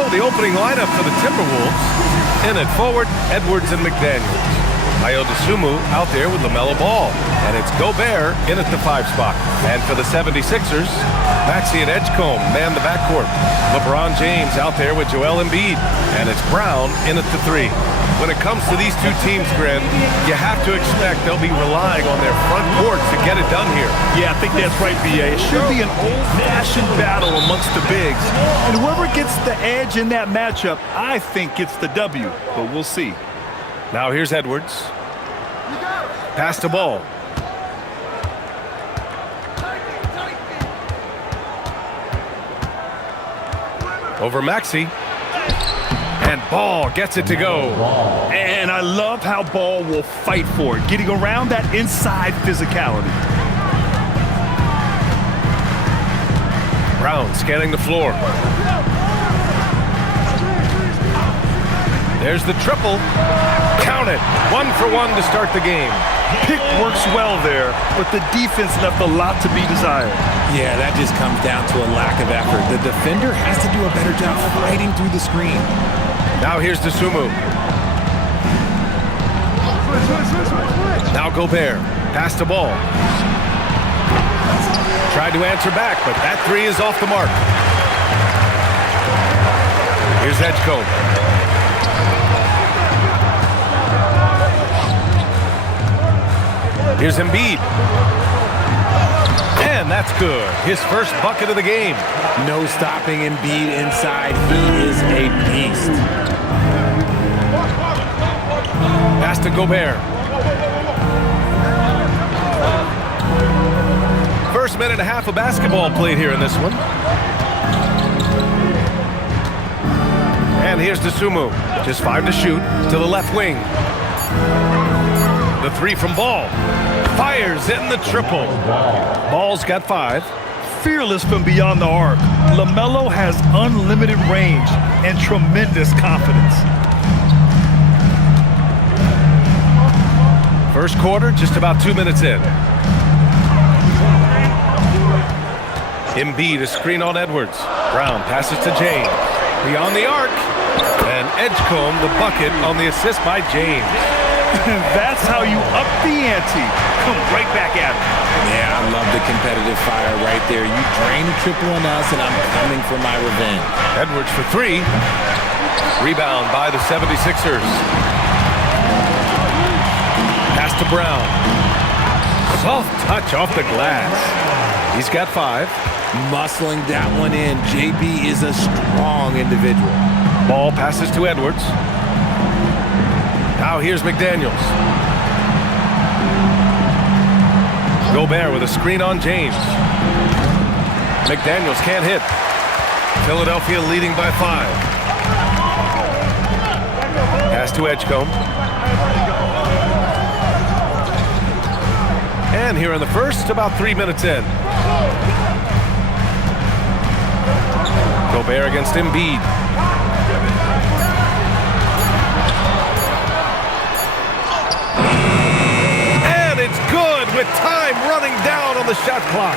So the opening lineup for the Timberwolves. In at forward, Edwards and McDaniels. Sumu out there with LaMelo Ball. And it's Gobert in at the 5 spot. And for the 76ers, Maxey and Edgecombe man the backcourt. LeBron James out there with Joel Embiid. And it's Brown in at the 3. When it comes to these two teams, Gren, you have to expect they'll be relying on their front court to get it done here. Yeah, I think that's right, B.A. It should be an old-fashioned battle amongst the bigs. And whoever gets the edge in that matchup, I think gets the W. But we'll see. Now here's Edwards. Pass to Ball. Over Maxey. And Ball gets it to go. And I love how Ball will fight for it, getting around that inside physicality. Brown scanning the floor. There's the triple. Count it. 1 for 1 to start the game. Pick works well there, but the defense left a lot to be desired. Yeah, that just comes down to a lack of effort. The defender has to do a better job fighting through the screen. Now here's Sumu. Now Gobert. Pass to Ball. Tried to answer back, but that 3 is off the mark. Here's Edgecombe. Here's Embiid. And that's good. His first bucket of the game. No stopping Embiid inside. He is a beast. Pass to Gobert. First minute and a half of basketball played here in this one. And here's Sumu. Just 5 to shoot to the left wing. The 3 from Ball. Fires in the triple. Ball's got 5. Fearless from beyond the arc. LaMelo has unlimited range and tremendous confidence. First quarter, just about 2 minutes in. Embiid, a screen on Edwards. Brown passes to James. Beyond the arc. And Edgecombe, the bucket on the assist by James. That's how you up the ante. Come right back at it. Yeah, I love the competitive fire right there. You drain a triple on us, and I'm coming for my revenge. Edwards for 3. Rebound by the 76ers. Pass to Brown. Soft touch off the glass. He's got 5. Muscling that one in. JB is a strong individual. Ball passes to Edwards. Now here's McDaniels. Gobert with a screen on James. McDaniels can't hit. Philadelphia leading by 5. Pass to Edgecombe. And here in the first, about 3 minutes in. Gobert against Embiid. With time running down on the shot clock.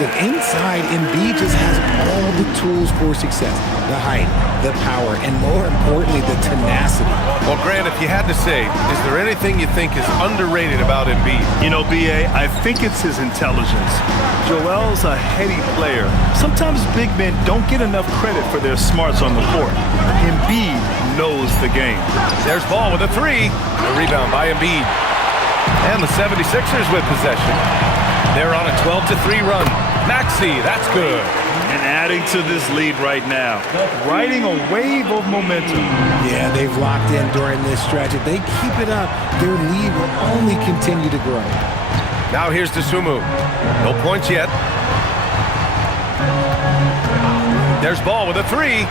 Look, inside, Embiid just has all the tools for success. The height, the power, and more importantly, the tenacity. Well, Grant, if you had to say, is there anything you think is underrated about Embiid? You know, B.A., I think it's his intelligence. Joel's a heady player. Sometimes big men don't get enough credit for their smarts on the court. Embiid knows the game. There's Ball with a 3. A rebound by Embiid. And the 76ers with possession. They're on a 12-3 run. Maxey, that's good. And adding to this lead right now. Riding a wave of momentum. Yeah, they've locked in during this stretch. If they keep it up, their lead will only continue to grow. Now here's Sumu. No points yet. There's Ball with a 3.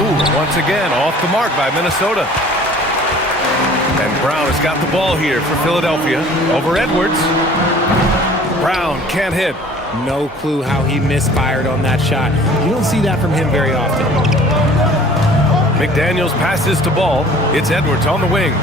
Ooh, once again, off the mark by Minnesota. And Brown has got the ball here for Philadelphia. Over Edwards. Brown can't hit. No clue how he misfired on that shot. You don't see that from him very often. McDaniels passes to Ball. It's Edwards on the wing.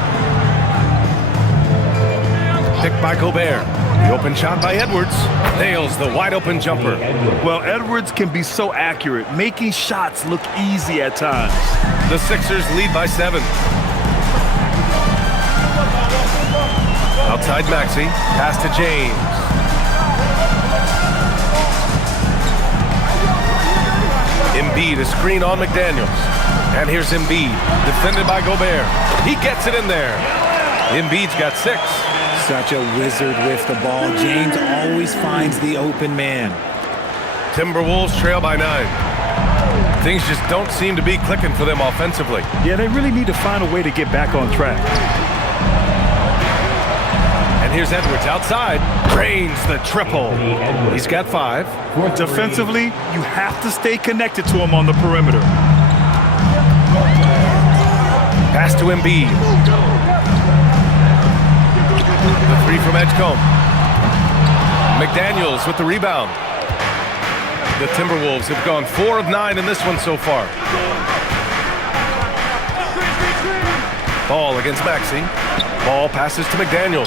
Picked by Gobert. The open shot by Edwards. Nails the wide open jumper. Well, Edwards can be so accurate, making shots look easy at times. The Sixers lead by 7. Outside Maxey. Pass to James. Embiid, a screen on McDaniels. And here's Embiid, defended by Gobert. He gets it in there. Embiid's got 6. Such a wizard with the ball. James always finds the open man. Timberwolves trail by 9. Things just don't seem to be clicking for them offensively. Yeah, they really need to find a way to get back on track. And here's Edwards outside. Drains the triple. He's got 5. Defensively, you have to stay connected to him on the perimeter. Pass to Embiid. The 3 from Edgecombe. McDaniels with the rebound. The Timberwolves have gone 4 of 9 in this one so far. Ball against Maxey. Ball passes to McDaniels.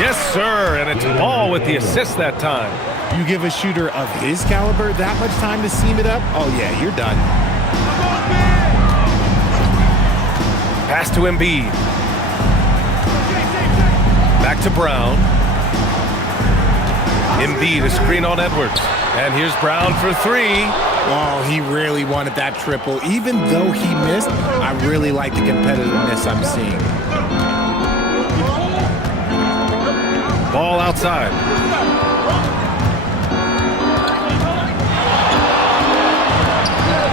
Yes, sir, and it's Ball with the assist that time. You give a shooter of his caliber that much time to seam it up? Oh, yeah, you're done. Pass to Embiid. Back to Brown. Embiid, a screen on Edwards. And here's Brown for 3. Oh, he really wanted that triple. Even though he missed, I really like the competitiveness I'm seeing. Ball outside.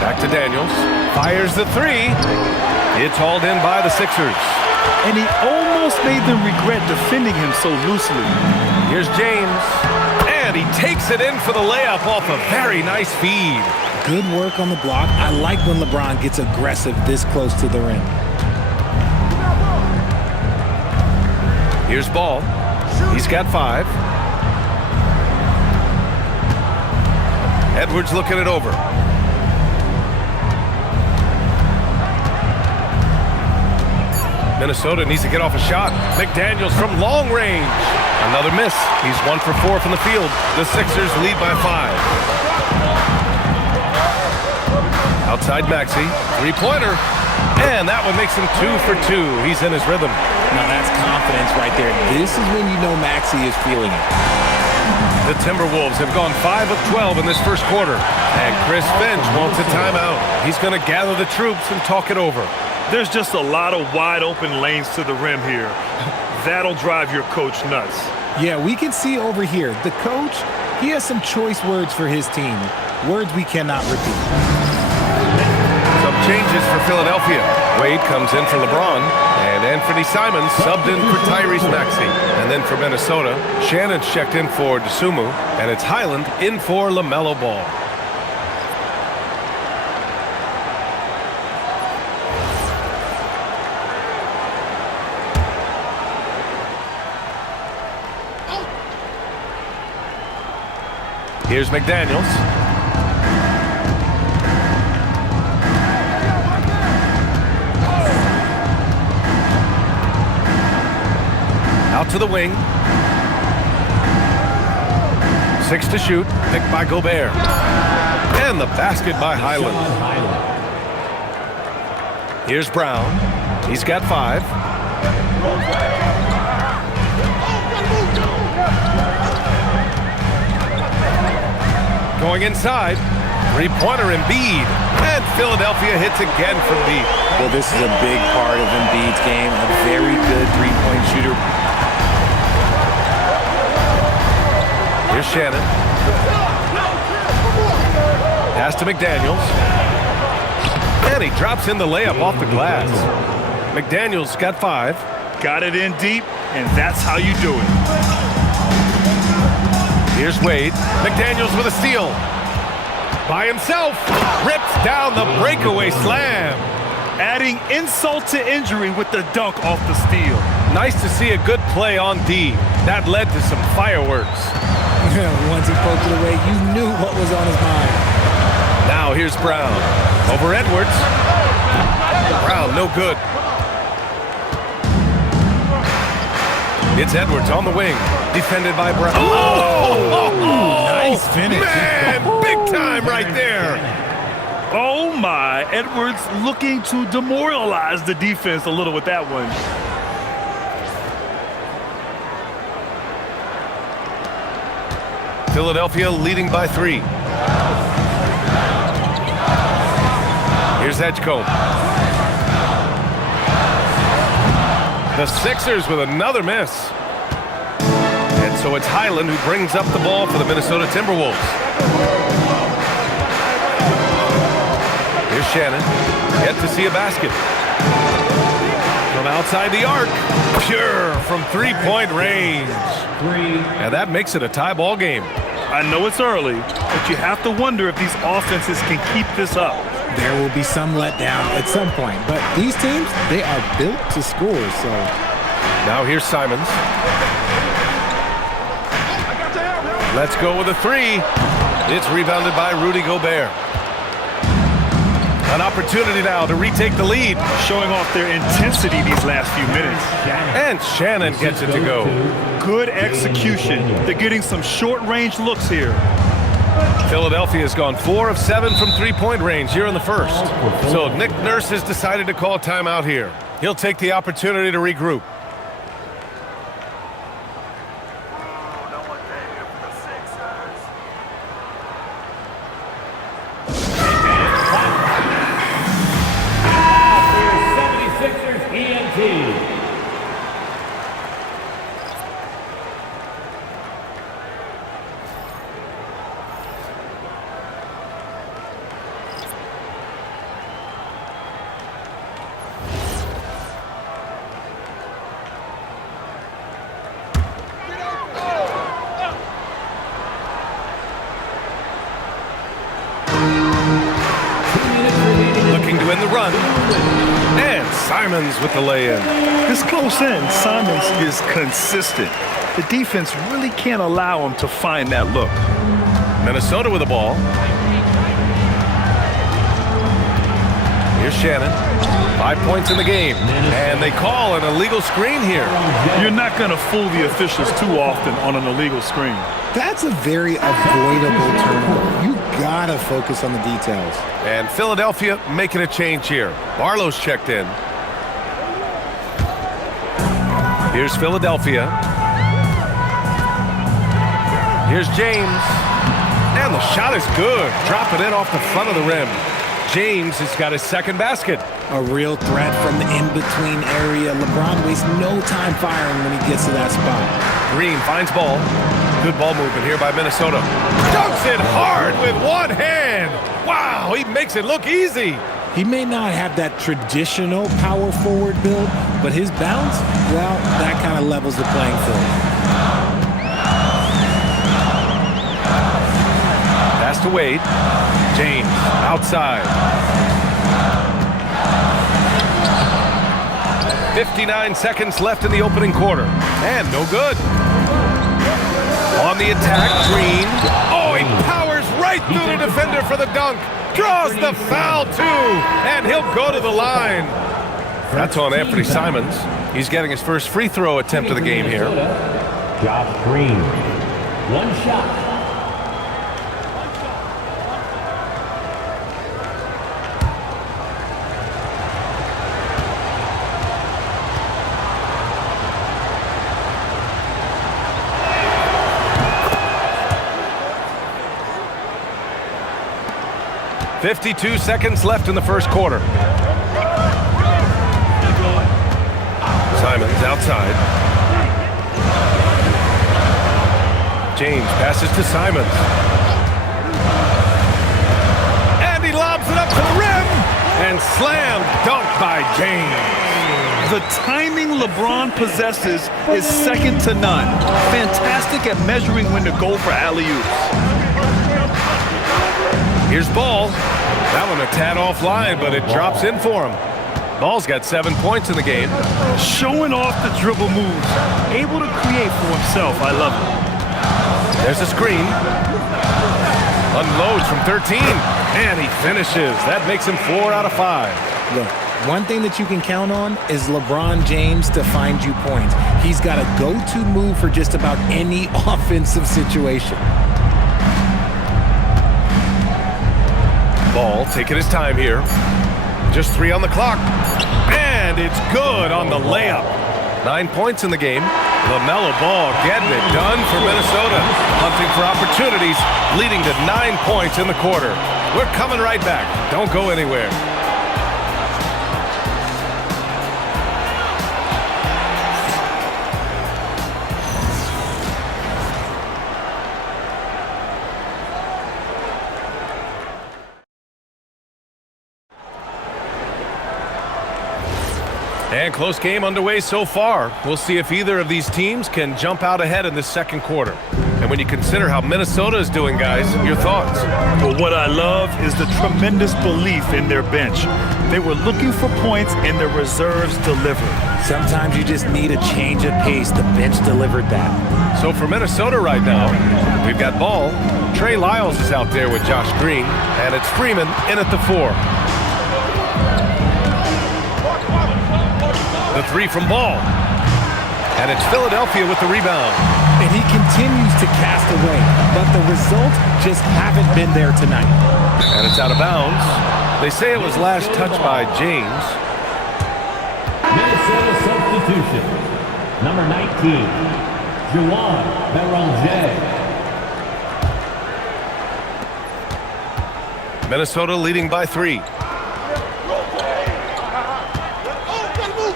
Back to Daniels. Fires the 3. It's hauled in by the Sixers. And he almost made them regret defending him so loosely. Here's James. And he takes it in for the layup off a very nice feed. Good work on the block. I like when LeBron gets aggressive this close to the rim. Here's Ball. He's got 5. Edwards looking it over. Minnesota needs to get off a shot. McDaniels from long range. Another miss. He's 1 for 4 from the field. The Sixers lead by 5. Outside Maxey. 3-pointer. And that one makes him 2 for 2. He's in his rhythm. Now that's confidence right there. This is when you know Maxey is feeling it. The Timberwolves have gone 5 of 12 in this first quarter. And Chris Finch wants a timeout. He's going to gather the troops and talk it over. There's just a lot of wide open lanes to the rim here. That'll drive your coach nuts. Yeah, we can see over here. The coach, he has some choice words for his team. Words we cannot repeat. Some changes for Philadelphia. Wade comes in for LeBron. And Anthony Simons subbed in for Tyrese Maxey. And then for Minnesota, Shannon's checked in for Dosunmu. And it's Highland in for LaMelo Ball. Here's McDaniels. Out to the wing. 6 to shoot. Picked by Gobert. And the basket by Highland. Here's Brown. He's got 5. Going inside, 3-pointer Embiid, and Philadelphia hits again from deep. Well, this is a big part of Embiid's game, a very good three-point shooter. Here's Shannon. Pass to McDaniels. And he drops in the layup off the glass. McDaniels got 5. Got it in deep, and that's how you do it. Here's Wade. McDaniels with a steal. By himself. Rips down the breakaway slam. Adding insult to injury with the dunk off the steal. Nice to see a good play on D. That led to some fireworks. Once he poked it away, you knew what was on his mind. Now here's Brown. Over Edwards. Brown, no good. It's Edwards on the wing, defended by Brown. Nice finish. Man, big time right there. Oh my, Edwards looking to demoralize the defense a little with that one. Philadelphia leading by 3. Here's Edgecombe. The Sixers with another miss. And so it's Highland who brings up the ball for the Minnesota Timberwolves. Here's Shannon. Yet to see a basket. From outside the arc. Pure from three-point range. And that makes it a tie ball game. I know it's early, but you have to wonder if these offenses can keep this up. There will be some letdown at some point, but these teams, they are built to score, so. Now here's Simons. Let's go with a 3. It's rebounded by Rudy Gobert. An opportunity now to retake the lead. Showing off their intensity these last few minutes. And Shannon gets it to go. Good execution. They're getting some short-range looks here. Philadelphia has gone 4 of 7 from three-point range here in the first. So Nick Nurse has decided to call timeout here. He'll take the opportunity to regroup. Win the run. And Simons with the lay-in. This close in, Simons is consistent. The defense really can't allow him to find that look. Minnesota with the ball. Here's Shannon. 5 points in the game. And they call an illegal screen here. You're not going to fool the officials too often on an illegal screen. That's a very avoidable turnover. You gotta focus on the details. And Philadelphia making a change here. Barlow's checked in. Here's Philadelphia. Here's James. And the shot is good. Dropping it off the front of the rim. James has got his second basket. A real threat from the in-between area. LeBron wastes no time firing when he gets to that spot. Green finds ball. Good ball movement here by Minnesota. Dunks it hard with one hand. Wow, he makes it look easy. He may not have that traditional power forward build, but his bounce, well, that kind of levels the playing field. Pass to Wade. James outside. 59 seconds left in the opening quarter. And no good. On the attack, Green. Oh, he powers right through the defender for the dunk. Draws the foul, too. And he'll go to the line. That's on Anthony Simons. He's getting his first free throw attempt of the game here. Josh Green. One shot. .52 seconds left in the first quarter. Simons outside. James passes to Simons. And he lobs it up to the rim. And slam dunk by James. The timing LeBron possesses is second to none. Fantastic at measuring when to go for alley-oops. Here's Ball. That one a tad offline, but it drops in for him. Ball's got 7 points in the game. Showing off the dribble moves. Able to create for himself. I love it. There's a screen. Unloads from 13. And he finishes. That makes him 4 out of 5. Look, One thing that you can count on is LeBron James to find you points. He's got a go-to move for just about any offensive situation. Ball taking his time here. Just 3 on the clock. And it's good on the layup. 9 points in the game. LaMelo Ball getting it done for Minnesota. Hunting for opportunities, leading to 9 points in the quarter. We're coming right back. Don't go anywhere. And close game underway so far. We'll see if either of these teams can jump out ahead in this second quarter. And when you consider how Minnesota is doing, guys, your thoughts? Well, what I love is the tremendous belief in their bench. They were looking for points and their reserves delivered. Sometimes you just need a change of pace. The bench delivered that. So for Minnesota right now, we've got Ball. Trey Lyles is out there with Josh Green. And it's Freeman in at the 4. The 3 from Ball. And it's Philadelphia with the rebound. And he continues to cast away, but the results just haven't been there tonight. And it's out of bounds. They say it was last touched by James. Minnesota substitution. Number 19, Juwan Beranger. Minnesota leading by 3.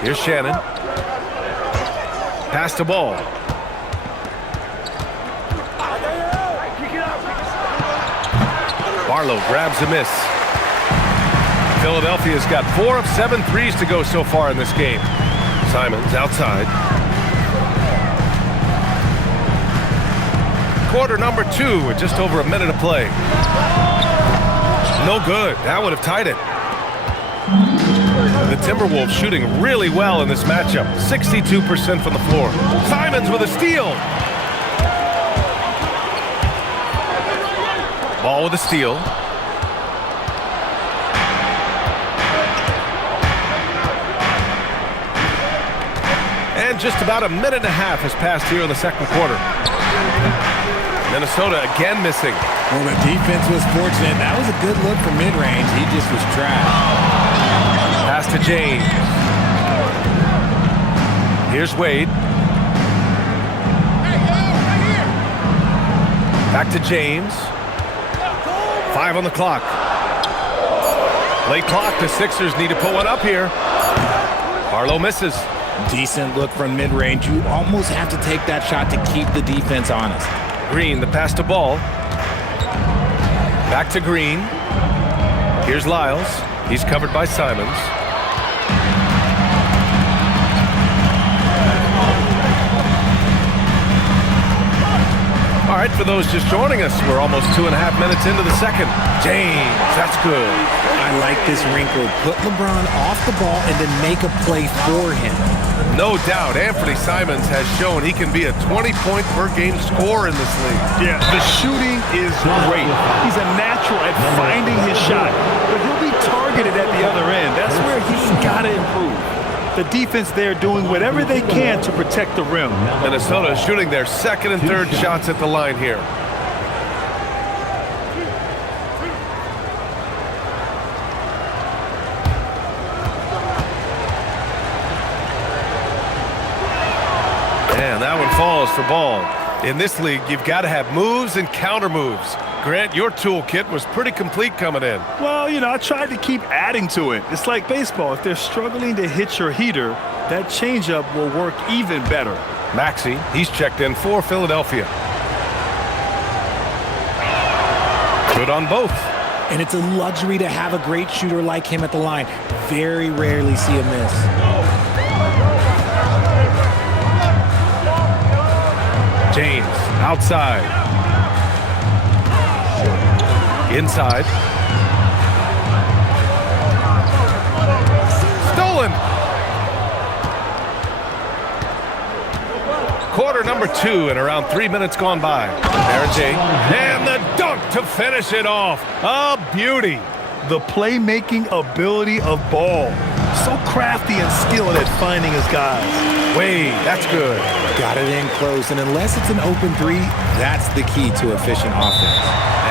Here's Shannon. Pass the ball. Barlow grabs a miss. Philadelphia's got 4 of 7 threes to go so far in this game. Simons outside. Quarter number 2 with just over a minute to play. No good. That would have tied it. The Timberwolves shooting really well in this matchup. 62% from the floor. Simons with a steal. Ball with a steal. And just about a minute and a half has passed here in the second quarter. Minnesota again missing. Well, the defense was fortunate. That was a good look for mid-range. He just was trash. Pass to James. Here's Wade. Back to James. 5 on the clock. Late clock. The Sixers need to put one up here. Barlow misses. Decent look from mid-range. You almost have to take that shot to keep the defense honest. Green, the pass to Ball. Back to Green. Here's Lyles. He's covered by Simons. All right, for those just joining us, we're almost 2.5 minutes into the second. James, that's good. I like this wrinkle. Put LeBron off the ball and then make a play for him. No doubt, Anthony Simons has shown he can be a 20-point-per-game scorer in this league. Yeah, the shooting is great. He's a natural at finding his shot, but he'll be targeted at the other end. That's where he's got to improve. The defense there doing whatever they can to protect the rim. Minnesota shooting their second and third shots at the line here. And that one falls for Ball. In this league, you've got to have moves and counter moves. Grant, your toolkit was pretty complete coming in. Well, you know, I tried to keep adding to it. It's like baseball. If they're struggling to hit your heater, that changeup will work even better. Maxey, he's checked in for Philadelphia. Good on both. And it's a luxury to have a great shooter like him at the line. Very rarely see a miss. James, outside. Inside. Stolen. Quarter number 2 and around 3 minutes gone by. Beranger, and the dunk to finish it off. A beauty. The playmaking ability of Ball. So crafty and skilled at finding his guys. Wade, that's good. Got it in close, and unless it's an open three, that's the key to efficient offense.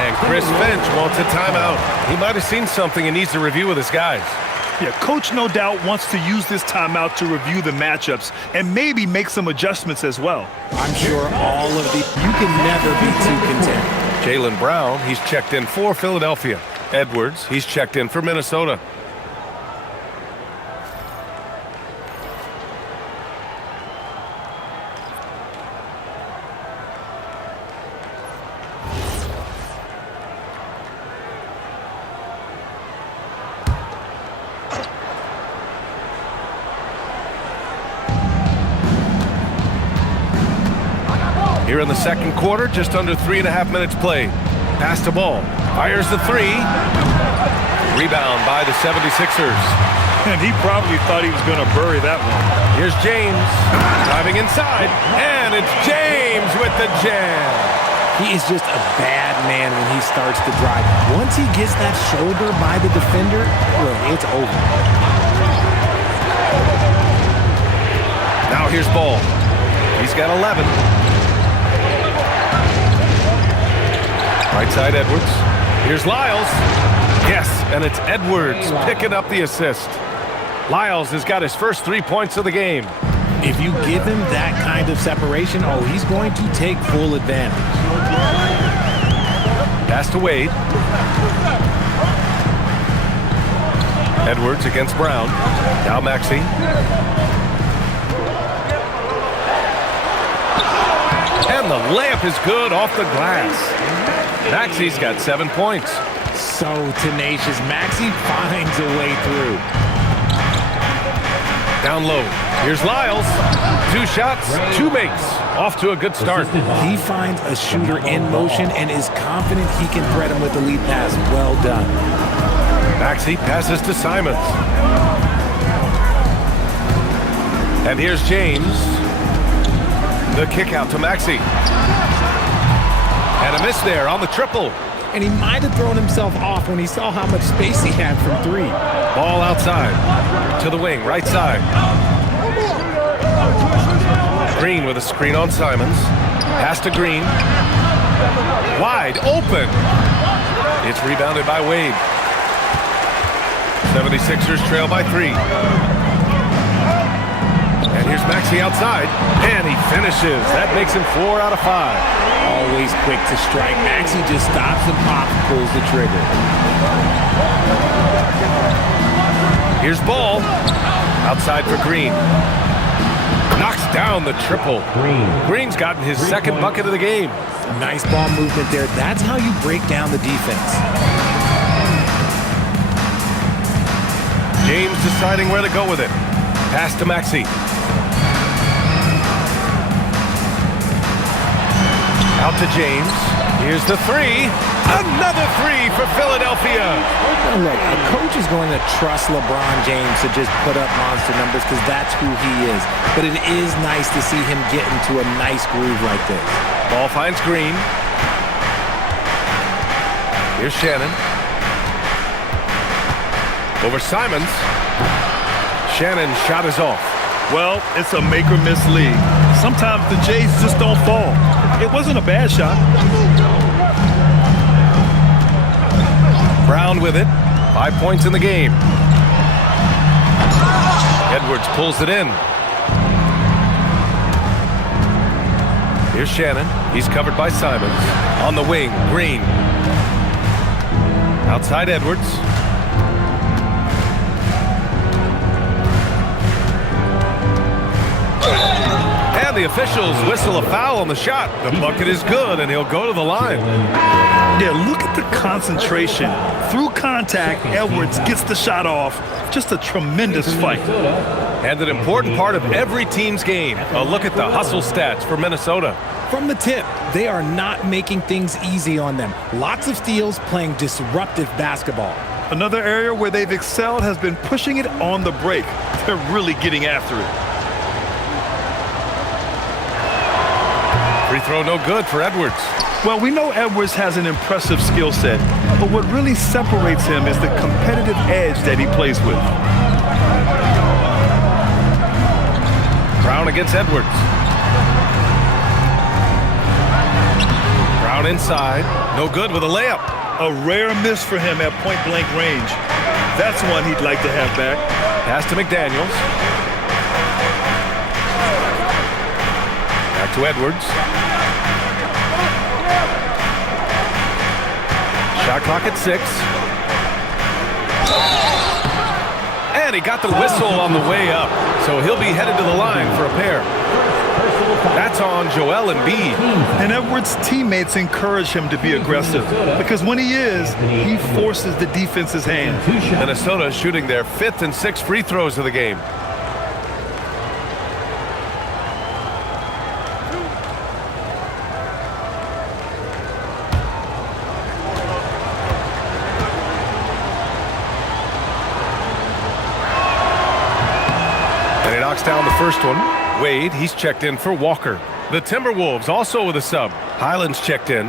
And Chris Finch wants a timeout. He might have seen something and needs to review with his guys. Yeah, coach no doubt wants to use this timeout to review the matchups and maybe make some adjustments as well. I'm sure all of the... You can never be too content. Jaylen Brown, he's checked in for Philadelphia. Edwards, he's checked in for Minnesota. Here in the second quarter, just under 3.5 minutes played. Pass the ball. Fires the three. Rebound by the 76ers. And he probably thought he was going to bury that one. Here's James driving inside. And it's James with the jam. He is just a bad man when he starts to drive. Once he gets that shoulder by the defender, well, it's over. Now here's Ball. He's got 11. Right side, Edwards. Here's Lyles. Yes, and it's Edwards picking up the assist. Lyles has got his first 3 points of the game. If you give him that kind of separation, oh, he's going to take full advantage. Pass to Wade. Edwards against Brown. Now Maxey. And the layup is good off the glass. Maxey's got 7 points. So tenacious. Maxey finds a way through. Down low. Here's Lyles. 2 shots, 2 makes. Off to a good start. He finds a shooter in motion and is confident he can thread him with the lead pass. Well done. Maxey passes to Simons. And here's James. The kick out to Maxey. And a miss there on the triple. And he might have thrown himself off when he saw how much space he had from 3. Ball outside. To the wing, right side. Green with a screen on Simons. Pass to Green. Wide open. It's rebounded by Wade. 76ers trail by 3. And here's Maxey outside. And he finishes. That makes him 4 out of 5. Always quick to strike. Maxey just stops and pops, pulls the trigger. Here's Ball. Outside for Green. Knocks down the triple. Green's gotten his second bucket of the game. Nice ball movement there. That's how you break down the defense. James deciding where to go with it. Pass to Maxey. Out to James. Here's the 3. Another 3 for Philadelphia. Look, a coach is going to trust LeBron James to just put up monster numbers because that's who he is. But it is nice to see him get into a nice groove like this. Ball finds Green. Here's Shannon. Over Simons. Shannon's shot is off. Well, it's a make-or-miss league. Sometimes the Jays just don't fall. It wasn't a bad shot. Brown with it. 5 points in the game. Edwards pulls it in. Here's Shannon. He's covered by Simons. On the wing, Green. Outside Edwards. And the officials whistle a foul on the shot. The bucket is good, and he'll go to the line. Yeah, look at the concentration. Through contact, Edwards gets the shot off. Just a tremendous fight. And an important part of every team's game. A look at the hustle stats for Minnesota. From the tip, they are not making things easy on them. Lots of steals, playing disruptive basketball. Another area where they've excelled has been pushing it on the break. They're really getting after it. Free throw no good for Edwards. Well, we know Edwards has an impressive skill set, but what really separates him is the competitive edge that he plays with. Brown against Edwards. Brown inside. No good with a layup. A rare miss for him at point-blank range. That's one he'd like to have back. Pass to McDaniels. Back to Edwards. Shot clock at 6. And he got the whistle on the way up, so he'll be headed to the line for a pair. That's on Joel Embiid. And Edwards' teammates encourage him to be aggressive because when he is, he forces the defense's hand. Minnesota shooting their 5th and 6th free throws of the game. And he knocks down the first one. Wade, he's checked in for Walker. The Timberwolves also with a sub. Highland's checked in.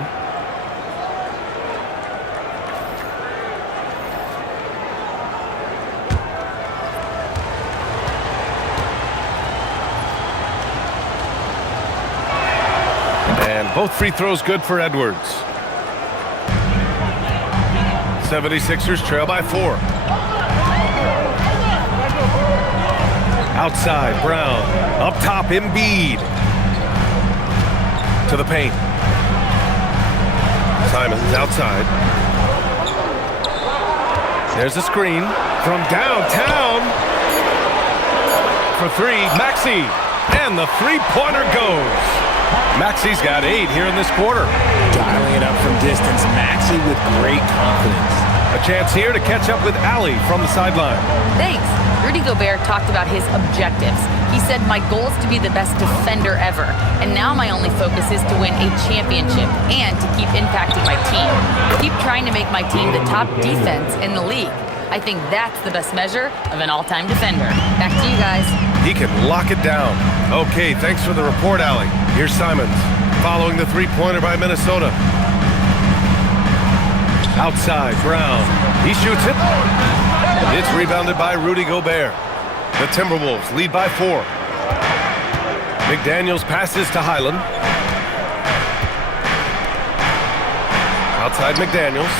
And both free throws good for Edwards. 76ers trail by 4. Outside, Brown. Up top, Embiid. To the paint. Simons outside. There's a screen from downtown. For 3, Maxey. And the three-pointer goes. Maxey's got 8 here in this quarter. Dialing it up from distance, Maxey with great confidence. A chance here to catch up with Allie from the sideline. Thanks. Rudy Gobert talked about his objectives. He said, my goal is to be the best defender ever. And now my only focus is to win a championship and to keep impacting my team. Keep trying to make my team the top defense in the league. I think that's the best measure of an all-time defender. Back to you guys. He can lock it down. Okay, thanks for the report, Allie. Here's Simons following the three-pointer by Minnesota. Outside, Brown. He shoots it. It's rebounded by Rudy Gobert. The Timberwolves lead by 4. McDaniels passes to Highland. Outside McDaniels.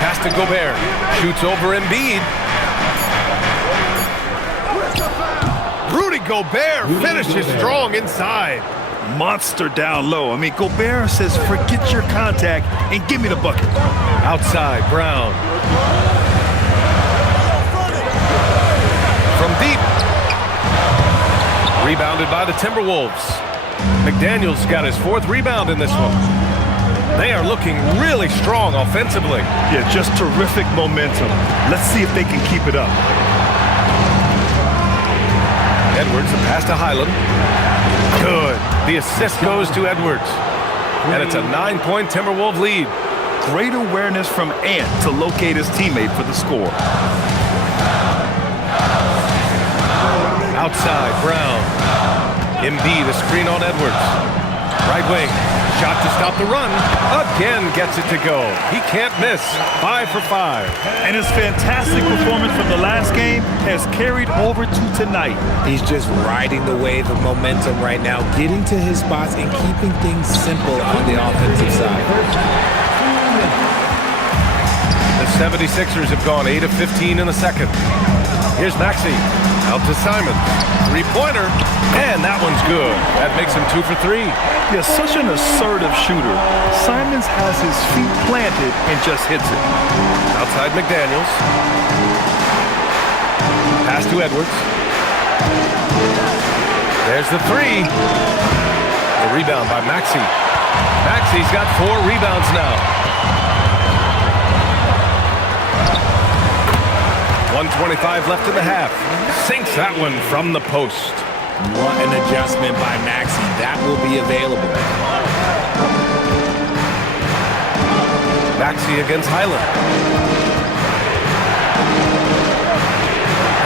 Pass to Gobert. Shoots over Embiid. Rudy Gobert finishes strong inside. Monster down low. I mean, Gobert says, forget your contact and give me the bucket. Outside, Brown. From deep. Rebounded by the Timberwolves. McDaniels got his 4th rebound in this one. They are looking really strong offensively. Yeah, just terrific momentum. Let's see if they can keep it up. Edwards, the pass to Highland. Good. The assist goes to Edwards. And it's a 9-point Timberwolves lead. Great awareness from Ant to locate his teammate for the score. Outside, Brown. Embiid, a screen on Edwards. Right wing. Shot to stop the run. Again gets it to go. He can't miss. 5 for 5. And his fantastic performance from the last game has carried over to tonight. He's just riding the wave of momentum right now, getting to his spots and keeping things simple on the offensive side. The 76ers have gone 8 of 15 in the second. Here's Maxey. Out to Simons. Three-pointer. And that one's good. That makes him 2 for 3. Yeah, such an assertive shooter. Simons has his feet planted and just hits it. Outside McDaniels. Pass to Edwards. There's the 3. The rebound by Maxey. Maxey's got 4 rebounds now. 1:25 left in the half. Sinks that one from the post. What an adjustment by Maxey. That will be available. Maxey against Highland.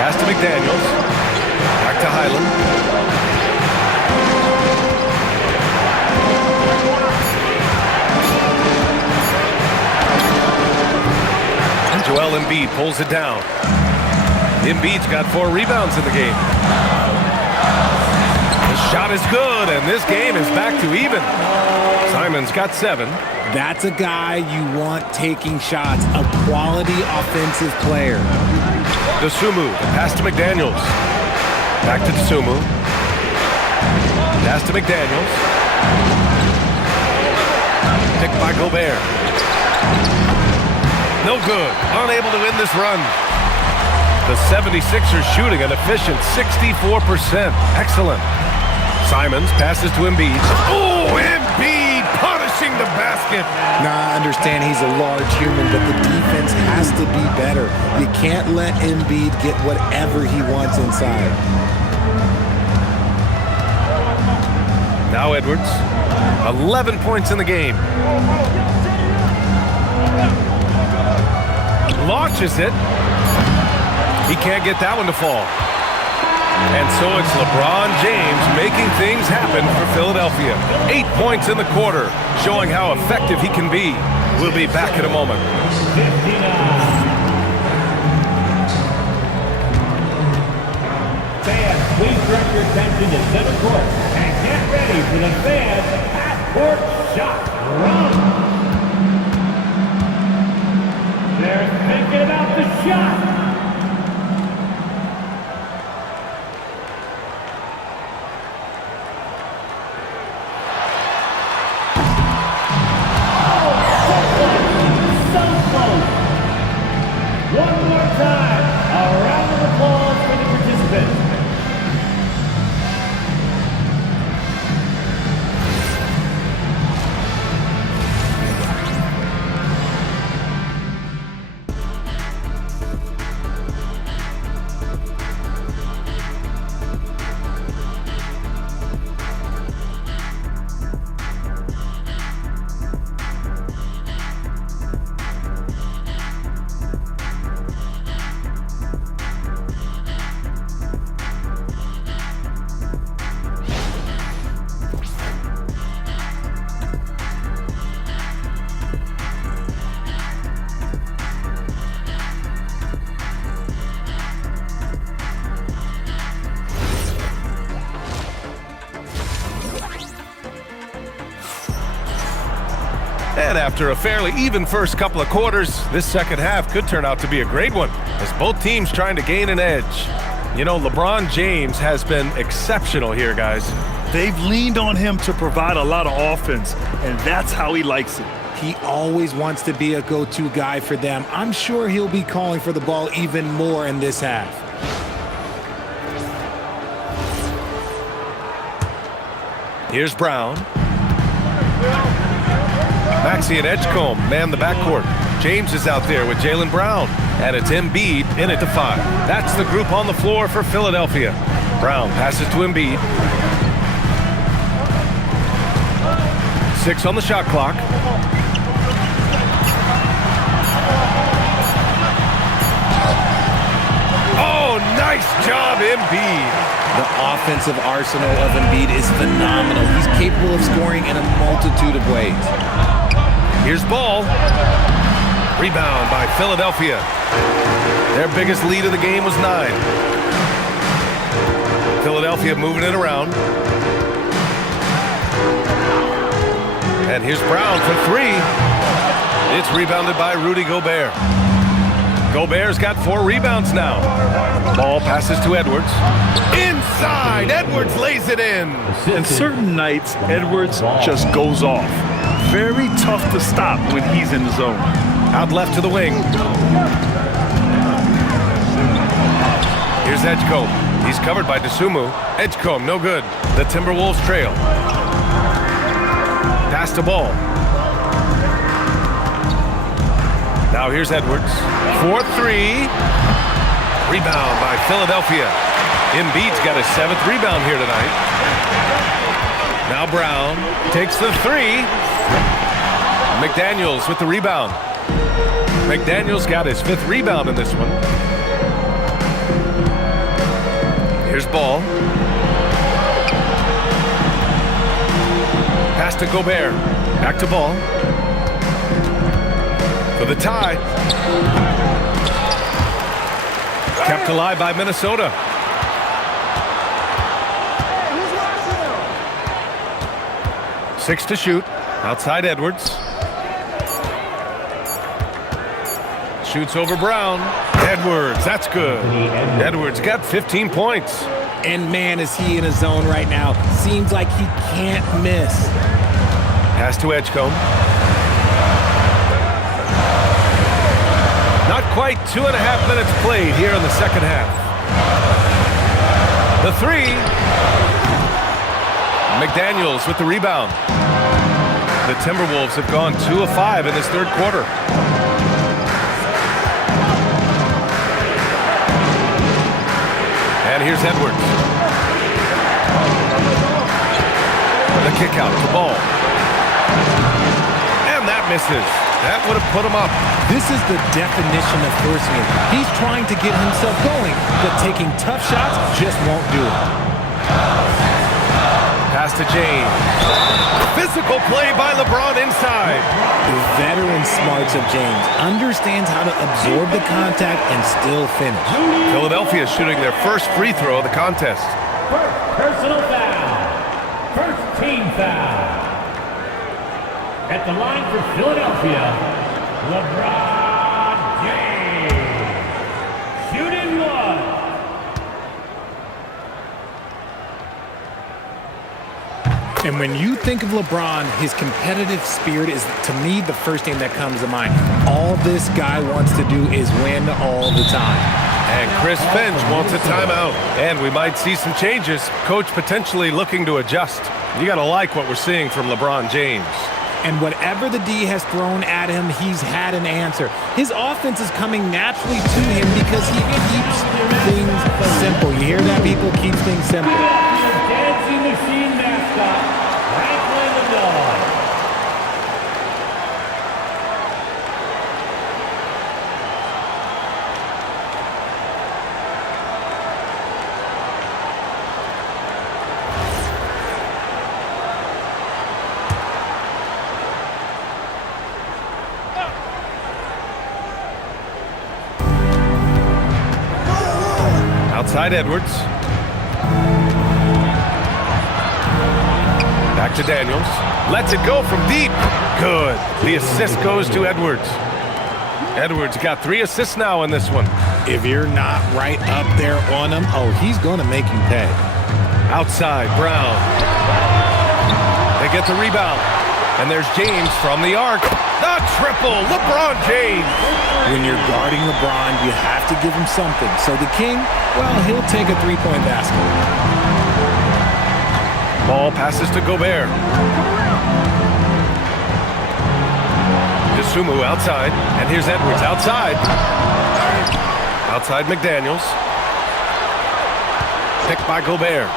Pass to McDaniels. Back to Highland. Joel Embiid pulls it down. Embiid's got 4 rebounds in the game. The shot is good, and this game is back to even. Simon's got 7. That's a guy you want taking shots, a quality offensive player. Dosunmu, pass to McDaniels. Back to Dosunmu. Pass to McDaniels. Picked by Gobert. No good. Unable to win this run. The 76ers shooting an efficient 64%. Excellent. Simons passes to Embiid. Oh, Embiid punishing the basket. Now, I understand he's a large human, but the defense has to be better. You can't let Embiid get whatever he wants inside. Now Edwards. 11 points in the game. Launches it. He can't get that one to fall. And so it's LeBron James making things happen for Philadelphia. 8 points in the quarter, showing how effective he can be. We'll be back in a moment. 59. Fans, please direct your attention to center court and get ready for the fans' half-court shot run. They're thinking about the shot. One more time, a round of applause for the participants. And after a fairly even first couple of quarters, this second half could turn out to be a great one, as both teams trying to gain an edge. You know, LeBron James has been exceptional here, guys. They've leaned on him to provide a lot of offense, and that's how he likes it. He always wants to be a go-to guy for them. I'm sure he'll be calling for the ball even more in this half. Here's Brown. Maxey and Edgecombe man the backcourt. James is out there with Jaylen Brown. And it's Embiid in at the 5. That's the group on the floor for Philadelphia. Brown passes to Embiid. 6 on the shot clock. Oh, nice job, Embiid. The offensive arsenal of Embiid is phenomenal. He's capable of scoring in a multitude of ways. Here's Ball. Rebound by Philadelphia. Their biggest lead of the game was 9. Philadelphia moving it around. And here's Brown for 3. It's rebounded by Rudy Gobert. Gobert's got 4 rebounds now. Ball passes to Edwards. Inside, Edwards lays it in. And certain nights, Edwards just goes off. Very tough to stop when he's in the zone. Out left to the wing. Here's Edgecombe. He's covered by Dosunmu. Edgecombe, no good. The Timberwolves trail. Pass to Ball. Now here's Edwards. 4-3. Rebound by Philadelphia. Embiid's got his 7th rebound here tonight. Now Brown takes the 3. McDaniels with the rebound. McDaniels got his 5th rebound in this one. Here's Ball. Pass to Gobert. Back to Ball. For the tie. Kept alive by Minnesota. Six to shoot. Outside Edwards. Shoots over Brown. Edwards, that's good. Edwards got 15 points. And man, is he in a zone right now. Seems like he can't miss. Pass to Edgecombe. Not quite 2.5 minutes played here in the second half. The three. McDaniels with the rebound. The Timberwolves have gone 2 of 5 in this third quarter. And here's Edwards. The kick out to Ball. And that misses. That would have put him up. This is the definition of forcing it. He's trying to get himself going, but taking tough shots just won't do it. Pass to James. Physical play by LeBron inside. The veteran smarts of James understands how to absorb the contact and still finish. Philadelphia shooting their first free throw of the contest. First personal foul. First team foul. At the line for Philadelphia, LeBron James. Shooting one. And when you think of LeBron, his competitive spirit is, to me, the first thing that comes to mind. All this guy wants to do is win all the time. And Chris Finch wants a timeout. And we might see some changes. Coach potentially looking to adjust. You got to like what we're seeing from LeBron James. And whatever the D has thrown at him, he's had an answer. His offense is coming naturally to him because he keeps things simple. You hear that, people? Keeps things simple. Dancing machine mascot, Franklin the dog. Outside Edwards. Back to Daniels. Lets it go from deep. Good. The assist goes to Edwards. Edwards got 3 assists now in this one. If you're not right up there on him, oh, he's going to make you pay. Outside, Brown. They get the rebound. And there's James from the arc. The triple, LeBron James. When you're guarding LeBron, you have to give him something. So the King, well, he'll take a three-point basket. Ball passes to Gobert. DeSumo outside. And here's Edwards outside. Outside McDaniels. Picked by Gobert.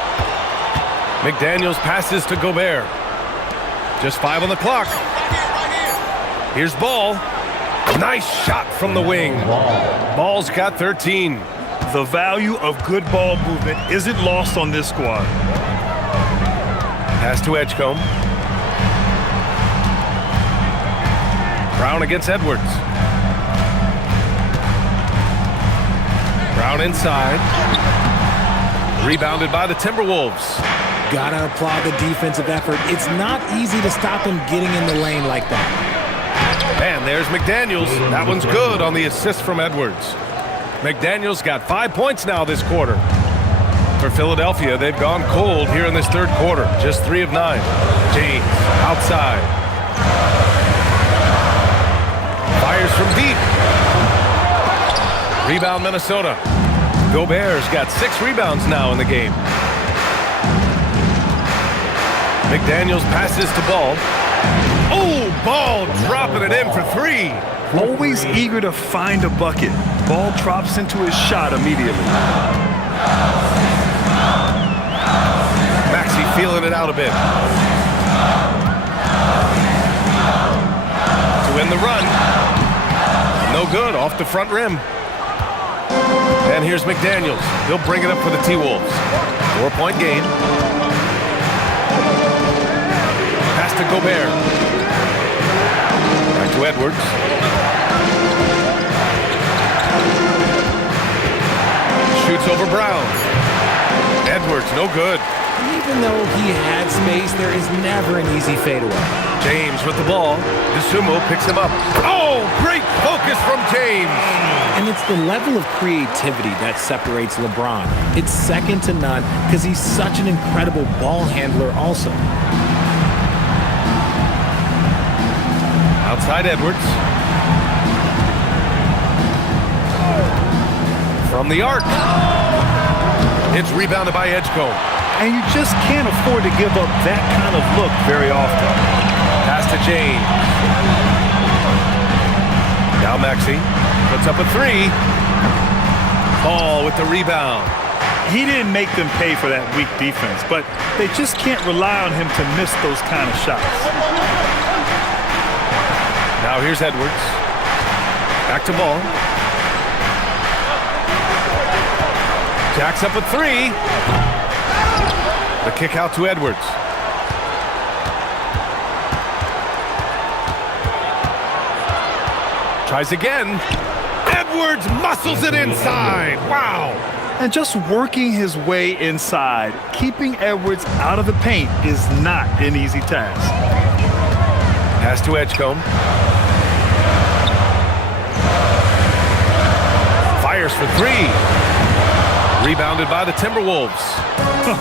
McDaniels passes to Gobert. Just 5 on the clock. Here's Ball. Nice shot from the wing. Ball's got 13. The value of good ball movement isn't lost on this squad. Pass to Edgecombe. Brown against Edwards. Brown inside. Rebounded by the Timberwolves. Gotta applaud the defensive effort. It's not easy to stop him getting in the lane like that. And there's McDaniels. That one's good on the assist from Edwards. McDaniels got 5 points now this quarter. For Philadelphia, they've gone cold here in this third quarter. Just 3 of 9. James outside. Fires from deep. Rebound Minnesota. Gobert's got 6 rebounds now in the game. McDaniels passes to Ball. Oh, Ball dropping it in for 3. Always eager to find a bucket. Ball drops into his shot immediately. Maxey feeling it out a bit. To win the run. No good, off the front rim. And here's McDaniels. He'll bring it up for the T-Wolves. 4-point game. Pass to Gobert. Back to Edwards. for Brown. Edwards, no good. Even though he had space, there is never an easy fadeaway. James with the ball. DeSumo picks him up. Oh, great focus from James. And it's the level of creativity that separates LeBron. It's second to none because he's such an incredible ball handler also. Outside Edwards. From the arc. It's rebounded by Edgecombe. And you just can't afford to give up that kind of look very often. Pass to James. Now Maxey puts up a three. Ball with the rebound. He didn't make them pay for that weak defense, but they just can't rely on him to miss those kind of shots. Now here's Edwards. Back to ball. Jacks up a three. The kick out to Edwards. Tries again. Edwards muscles it inside. Wow. And just working his way inside, keeping Edwards out of the paint is not an easy task. Pass to Edgecombe. Fires for three. Rebounded by the Timberwolves.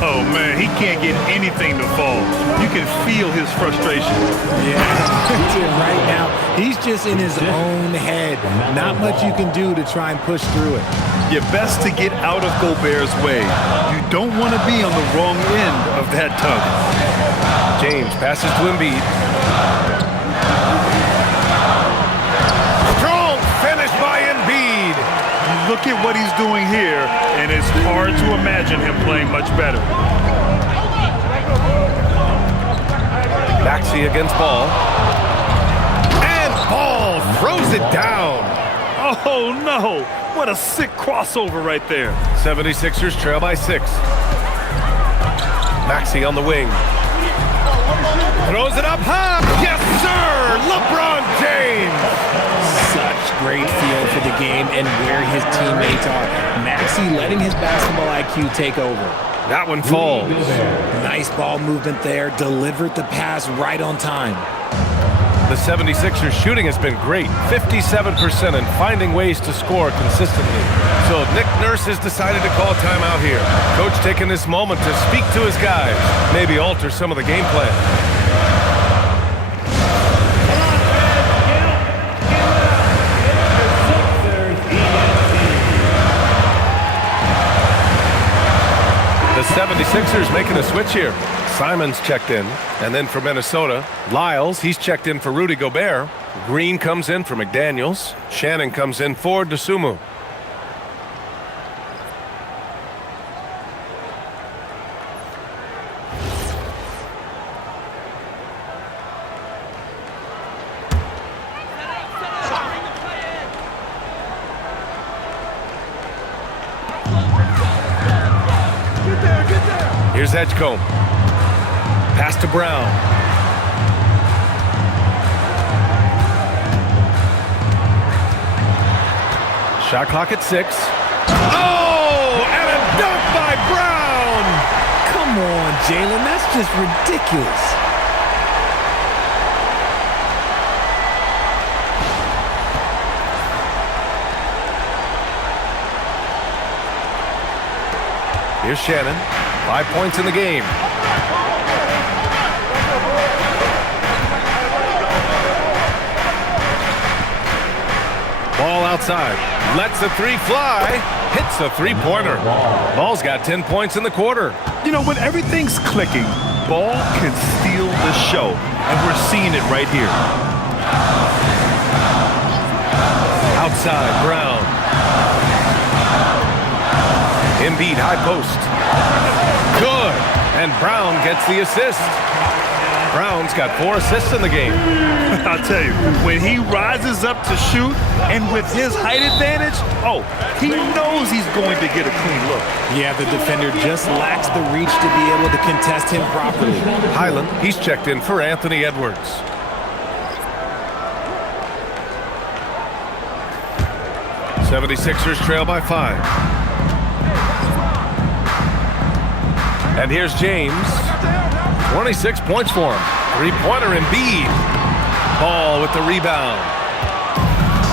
Oh, man, he can't get anything to fall. You can feel his frustration. Yeah, right now, he's just in his own head. Not much you can do to try and push through it. You're best to get out of Gobert's way. You don't want to be on the wrong end of that tug. James passes to Embiid. Strong finish by Embiid. Look at what he's doing here, and it's hard to imagine him playing much better. Maxey against Ball. And Ball throws it down. Oh, no. What a sick crossover right there. 76ers trail by 6. Maxey on the wing. Throws it up high. Yes, sir! LeBron James! Such great feel for the game and where his teammates are. Maxey letting his basketball IQ take over. That one falls. Nice ball movement there. Delivered the pass right on time. The 76ers shooting has been great. 57% and finding ways to score consistently. So Nick Nurse has decided to call timeout here. Coach taking this moment to speak to his guys. Maybe alter some of the game plan. The 76ers making a switch here. Simon's checked in, and then for Minnesota, Lyles, he's checked in for Rudy Gobert. Green comes in for McDaniels. Shannon comes in for DeSumo. Here's Edgecombe. Pass to Brown. Shot clock at 6. Oh, and a dunk by Brown! Come on, Jalen, that's just ridiculous. Here's Shannon. 5 points in the game. Ball outside. Lets a three fly. Hits a three-pointer. Ball's got 10 points in the quarter. You know, when everything's clicking, Ball can steal the show, and we're seeing it right here. Outside, Brown. Embiid high post. Good. And Brown gets the assist. Brown's got 4 assists in the game. I'll tell you, when he rises up to shoot, and with his height advantage, he knows he's going to get a clean look. Yeah, the defender just lacks the reach to be able to contest him properly. Highland, he's checked in for Anthony Edwards. '76ers trail by 5. And here's James. 26 points for him. Three-pointer Embiid. Ball with the rebound.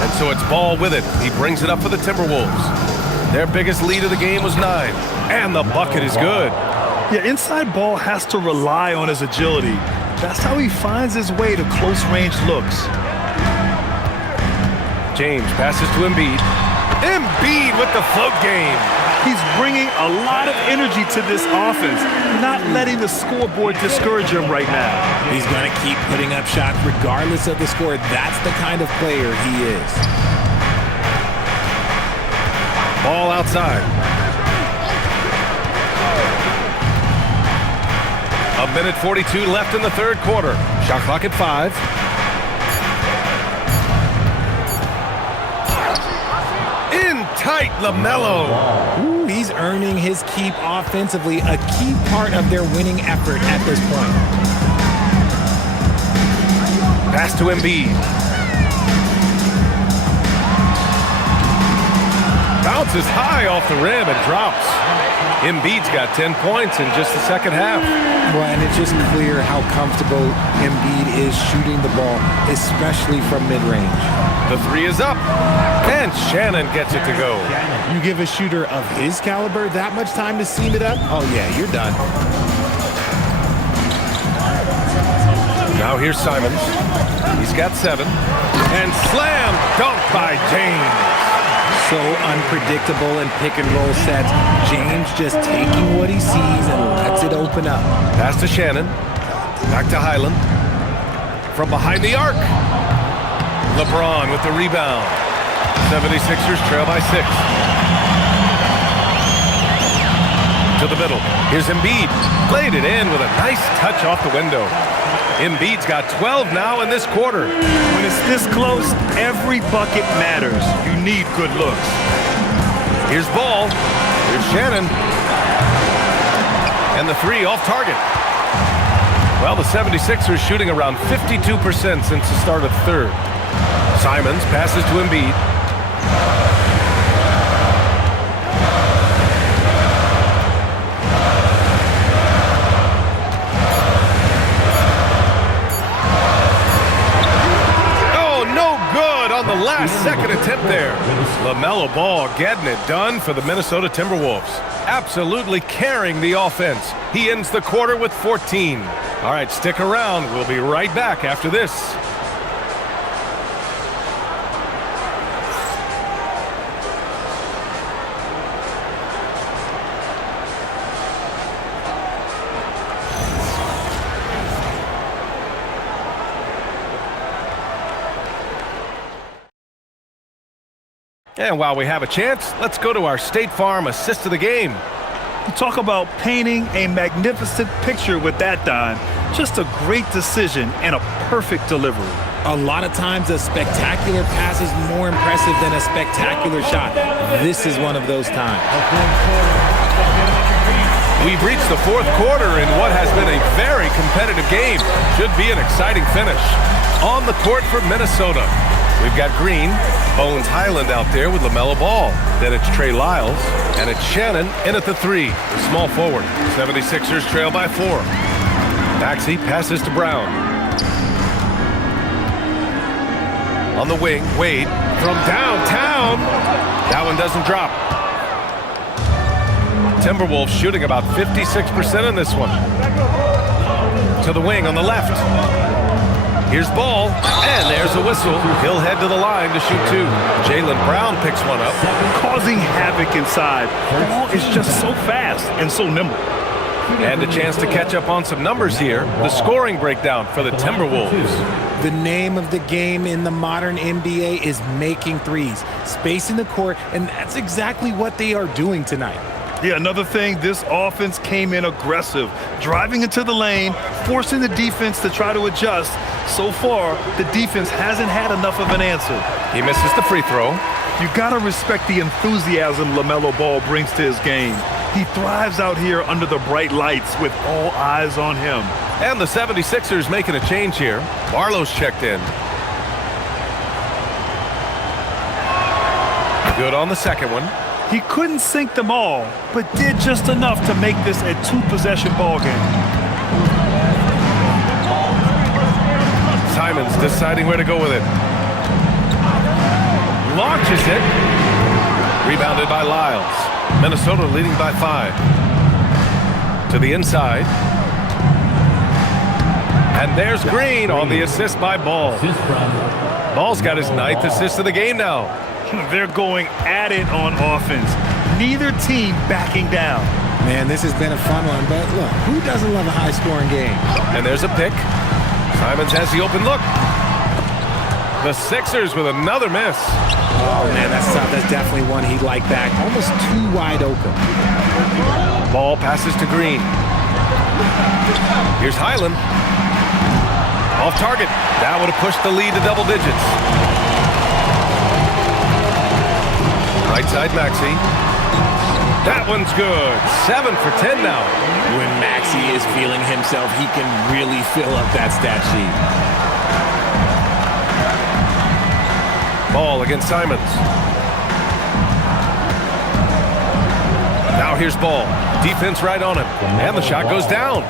And so it's Ball with it. He brings it up for the Timberwolves. Their biggest lead of the game was 9. And the bucket is good. Yeah, inside Ball has to rely on his agility. That's how he finds his way to close-range looks. James passes to Embiid. Embiid with the float game. He's bringing a lot of energy to this offense, not letting the scoreboard discourage him right now. He's going to keep putting up shots regardless of the score. That's the kind of player he is. Ball outside. A minute 42 left in the third quarter. Shot clock at 5. Tight LaMelo. Ooh, he's earning his keep offensively, a key part of their winning effort at this point. Pass to Embiid. Bounces high off the rim and drops. Embiid's got 10 points in just the second half. Well, and it's just clear how comfortable Embiid is shooting the ball, especially from mid-range. The three is up, and Shannon gets it to go. You give a shooter of his caliber that much time to seam it up? Oh, yeah, you're done. Now here's Simons. He's got 7. And slam dunk by James. So unpredictable in pick-and-roll sets. James just taking what he sees and lets it open up. Pass to Shannon. Back to Highland. From behind the arc. LeBron with the rebound. 76ers trail by 6. To the middle. Here's Embiid. Played it in with a nice touch off the window. Embiid's got 12 now in this quarter. When it's this close, every bucket matters. You need good looks. Here's Ball. Here's Shannon. And the three off target. Well, the 76ers shooting around 52% since the start of third. Simons passes to Embiid. Oh, no good on the last second attempt there. LaMelo Ball getting it done for the Minnesota Timberwolves. Absolutely carrying the offense. He ends the quarter with 14. All right, stick around. We'll be right back after this. And while we have a chance, let's go to our State Farm assist of the game. You talk about painting a magnificent picture with that dime. Just a great decision and a perfect delivery. A lot of times a spectacular pass is more impressive than a spectacular shot. This is one of those times. We've reached the fourth quarter in what has been a very competitive game. Should be an exciting finish. On the court for Minnesota, we've got Green, Bones Highland out there with LaMelo Ball. Then it's Trey Lyles, and it's Shannon in at the 3, the small forward. 76ers trail by 4. Maxey passes to Brown. On the wing, Wade from downtown. That one doesn't drop. Timberwolves shooting about 56% in this one. To the wing on the left. Here's Ball, and there's a whistle. He'll head to the line to shoot 2. Jaylen Brown picks one up. Causing havoc inside. Ball is just so fast and so nimble. And a chance to catch up on some numbers here. The scoring breakdown for the Timberwolves. The name of the game in the modern NBA is making threes, spacing the court, and that's exactly what they are doing tonight. Yeah, another thing, this offense came in aggressive, driving into the lane, forcing the defense to try to adjust. So far, the defense hasn't had enough of an answer. He misses the free throw. You gotta respect the enthusiasm LaMelo Ball brings to his game. He thrives out here under the bright lights with all eyes on him. And the 76ers making a change here. Barlow's checked in. Good on the second one. He couldn't sink them all, but did just enough to make this a two-possession ball game. Simons deciding where to go with it. Launches it. Rebounded by Lyles. Minnesota leading by 5. To the inside. And there's Green on the assist by Ball. Ball's got his 9th assist of the game now. They're going at it on offense. Neither team backing down. Man, this has been a fun one, but look, who doesn't love a high-scoring game? And there's a pick. Simons has the open look. The Sixers with another miss. Oh, man, that's tough. That's definitely one he'd like back. Almost too wide open. Ball passes to Green. Here's Highland. Off target. That would have pushed the lead to double digits. Right side, Maxey. That one's good. 7 for 10 now. When Maxey is feeling himself, he can really fill up that stat sheet. Ball against Simons. Now here's Ball. Defense right on him. And the shot goes down.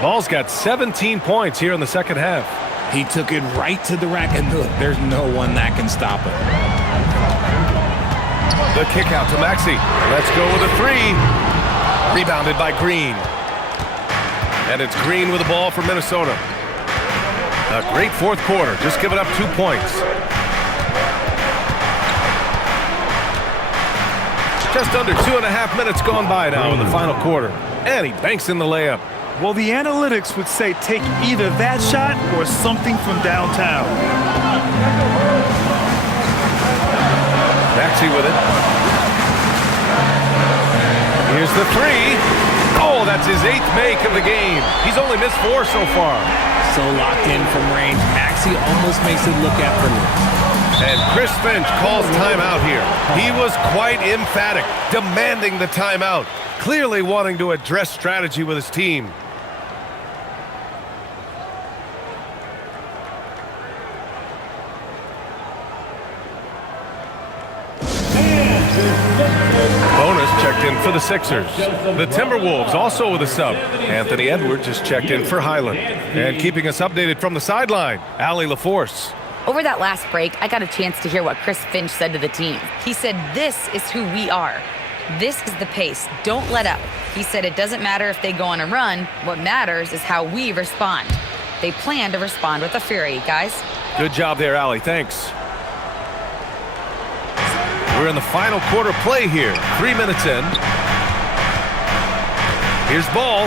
Ball's got 17 points here in the second half. He took it right to the rack, and look, there's no one that can stop him. The kick out to Maxey. Let's go with a 3. Rebounded by Green. And it's Green with the ball for Minnesota. A great fourth quarter. Just giving up 2 points. Just under 2.5 minutes gone by now in the final quarter. And he banks in the layup. Well, the analytics would say take either that shot or something from downtown. Maxey with it. Here's the 3. Oh, that's his 8th make of the game. He's only missed 4 so far. So locked in from range, Maxey almost makes it look effortless. And Chris Finch calls timeout here. He was quite emphatic, demanding the timeout, clearly wanting to address strategy with his team. Checked in for the Sixers. The Timberwolves also with a sub. Anthony Edwards is checked in for Highland. And keeping us updated from the sideline, Allie LaForce. Over that last break, I got a chance to hear what Chris Finch said to the team. He said, "This is who we are. This is the pace. Don't let up." He said it doesn't matter if they go on a run. What matters is how we respond. They plan to respond with a fury, guys. Good job there, Allie. Thanks. We're in the final quarter play here. 3 minutes in. Here's Ball.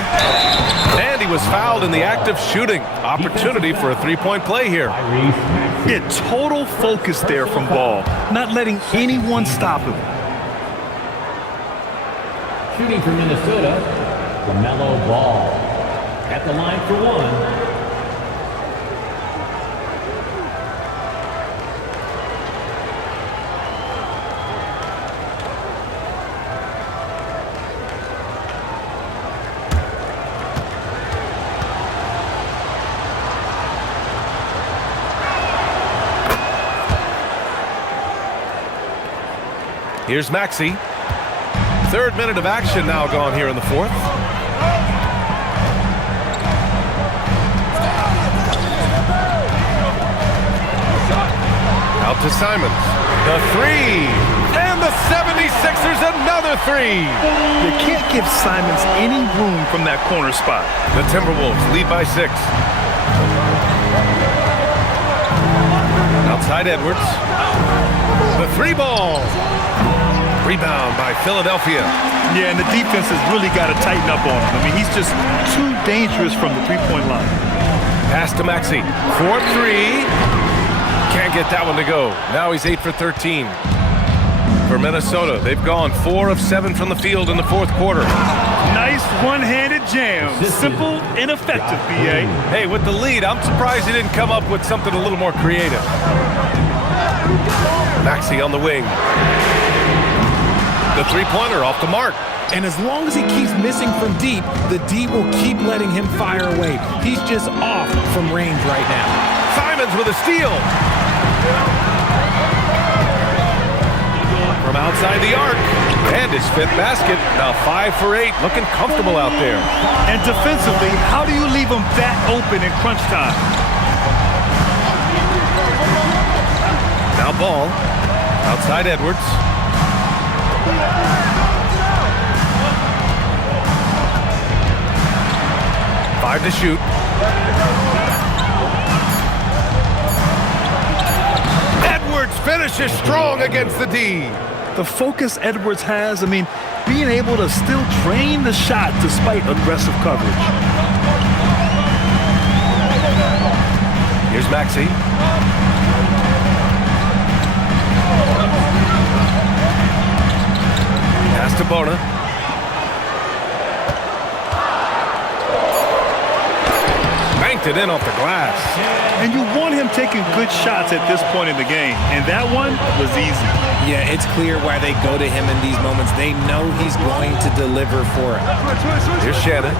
And he was fouled in the act of shooting. Opportunity for a 3-point play here. Yeah, total focus there from Ball. Not letting anyone stop him. Shooting for Minnesota, LaMelo Ball. At the line for 1. Here's Maxey. 3rd minute of action now gone here in the 4th. Out to Simons. The 3. And the 76ers another 3. You can't give Simons any room from that corner spot. The Timberwolves lead by 6. Outside Edwards. The 3 ball. Rebound by Philadelphia. Yeah, and the defense has really got to tighten up on him. I mean, he's just too dangerous from the three-point line. Pass to Maxey. 4-3. Can't get that one to go. Now he's 8 for 13. For Minnesota, they've gone 4 of 7 from the field in the 4th quarter. Nice one-handed jam. Simple and effective, B.A. Hey, with the lead, I'm surprised he didn't come up with something a little more creative. Maxey on the wing. The 3-pointer off the mark. And as long as he keeps missing from deep, the D will keep letting him fire away. He's just off from range right now. Simons with a steal. From outside the arc. And his 5th basket. Now 5 for 8. Looking comfortable out there. And defensively, how do you leave them that open in crunch time? Now ball. Outside Edwards. Five to shoot. Edwards finishes strong against the D. The focus Edwards has, being able to still drain the shot despite aggressive coverage. Here's Maxey. Pass to Bona. Banked it in off the glass. And you want him taking good shots at this point in the game. And that one was easy. Yeah, it's clear why they go to him in these moments. They know he's going to deliver for it. Here's Shannon.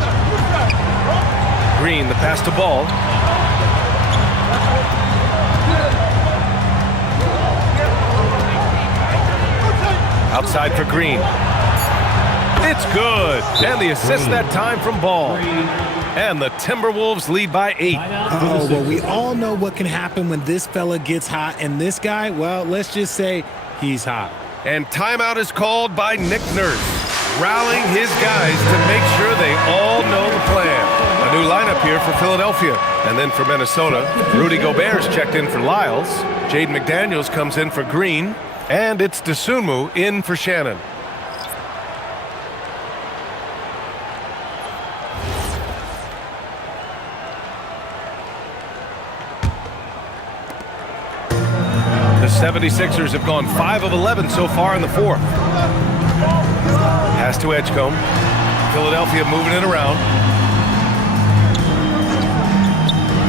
Green, the pass to Ball. Outside for Green. It's good. And the assist that time from Ball. And the Timberwolves lead by 8. Oh, well, we all know what can happen when this fella gets hot. And this guy, well, let's just say he's hot. And timeout is called by Nick Nurse, rallying his guys to make sure they all know the plan. A new lineup here for Philadelphia. And then for Minnesota, Rudy Gobert's checked in for Lyles. Jaden McDaniels comes in for Green. And it's Dosunmu in for Shannon. The 76ers have gone 5 of 11 so far in the 4th. Pass to Edgecombe. Philadelphia moving it around.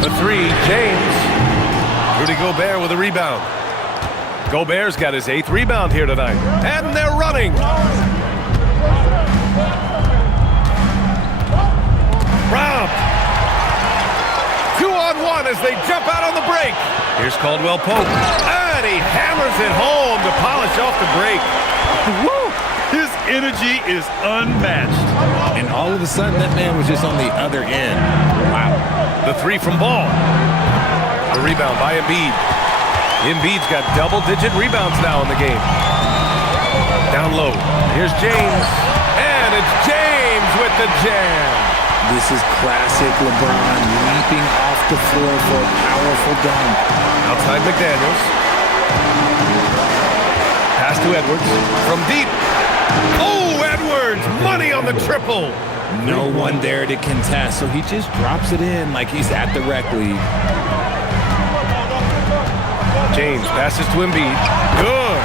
The 3, James. Rudy Gobert with a rebound. Gobert's got his 8th rebound here tonight. And they're running. Robbed. 2-on-1 as they jump out on the break. Here's Caldwell Pope. And he hammers it home to polish off the break. Woo! His energy is unmatched. And all of a sudden, that man was just on the other end. Wow. The 3 from Ball. The rebound by Embiid. Embiid's got double-digit rebounds now in the game. Down low. Here's James. And it's James with the jam. This is classic LeBron leaping off the floor for a powerful dunk. Outside McDaniels. Pass to Edwards. From deep. Oh, Edwards! Money on the triple. No one there to contest, so he just drops it in like he's at the rec league. James passes to Embiid. Good.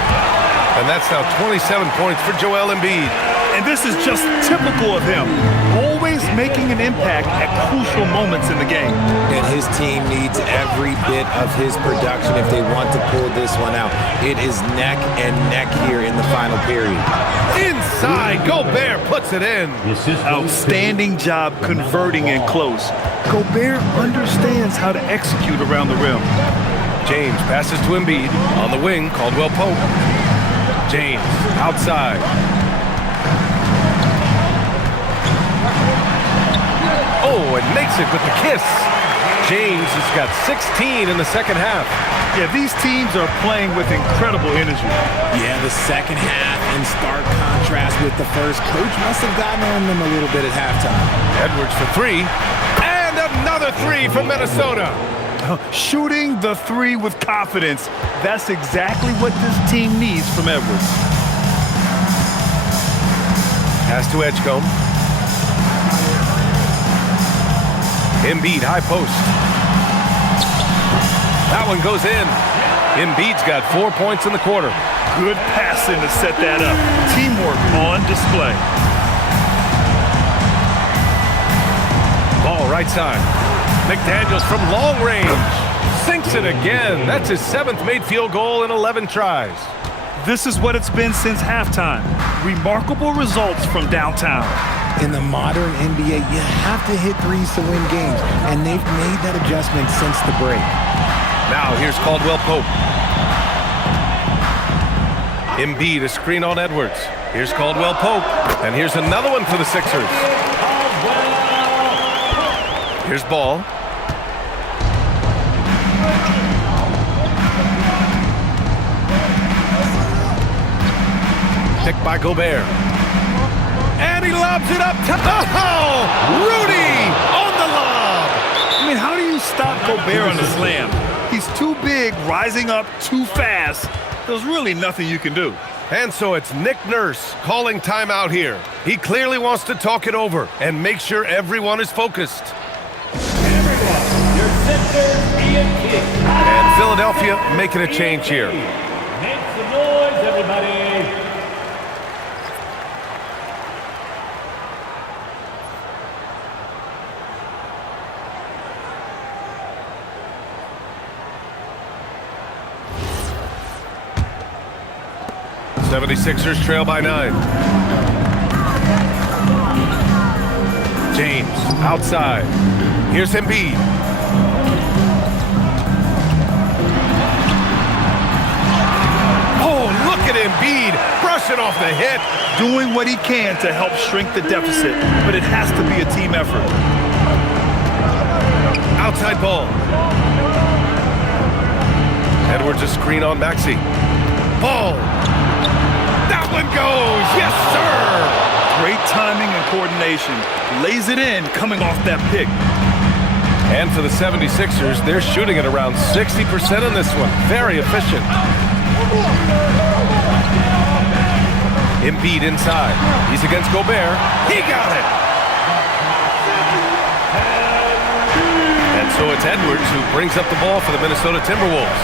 And that's now 27 points for Joel Embiid. And this is just typical of him. Always making an impact at crucial moments in the game. And his team needs every bit of his production if they want to pull this one out. It is neck and neck here in the final period. Inside, Gobert puts it in. Outstanding job converting in close. Gobert understands how to execute around the rim. James passes to Embiid. On the wing, Caldwell Pope. James, outside. Oh, and makes it with the kiss. James has got 16 in the second half. Yeah, these teams are playing with incredible energy. Yeah, the second half in stark contrast with the first. Coach must have gotten on them a little bit at halftime. Edwards for 3. And another 3 from Minnesota. Shooting the 3 with confidence. That's exactly what this team needs from Edwards. Pass to Edgecombe. Embiid, high post. That one goes in. Embiid's got 4 points in the quarter. Good passing to set that up. Teamwork on display. Ball right side. McDaniels from long range. Sinks it again. That's his 7th made field goal in 11 tries. This is what it's been since halftime. Remarkable results from downtown. In the modern NBA, you have to hit threes to win games, and they've made that adjustment since the break. Now here's Caldwell Pope. Embiid, a screen on Edwards. Here's Caldwell Pope. And here's another one for the Sixers. Here's Ball. Picked by Gobert. And he lobs it up to Rudy on the lob. I mean, how do you stop Gobert on the slam? He's too big, rising up too fast. There's really nothing you can do. And so it's Nick Nurse calling timeout here. He clearly wants to talk it over and make sure everyone is focused. Everyone, your center being And Philadelphia making a change here. Make some noise, everybody. The 76ers trail by 9. James outside. Here's Embiid. Oh, look at Embiid brushing off the hit. Doing what he can to help shrink the deficit, but it has to be a team effort. Outside ball. Edwards a screen on Maxey. Ball. That one goes. Yes, sir. Great timing and coordination. Lays it in coming off that pick. And for the 76ers, they're shooting at around 60% in this one. Very efficient. Embiid inside. He's against Gobert. He got it. And so it's Edwards who brings up the ball for the Minnesota Timberwolves.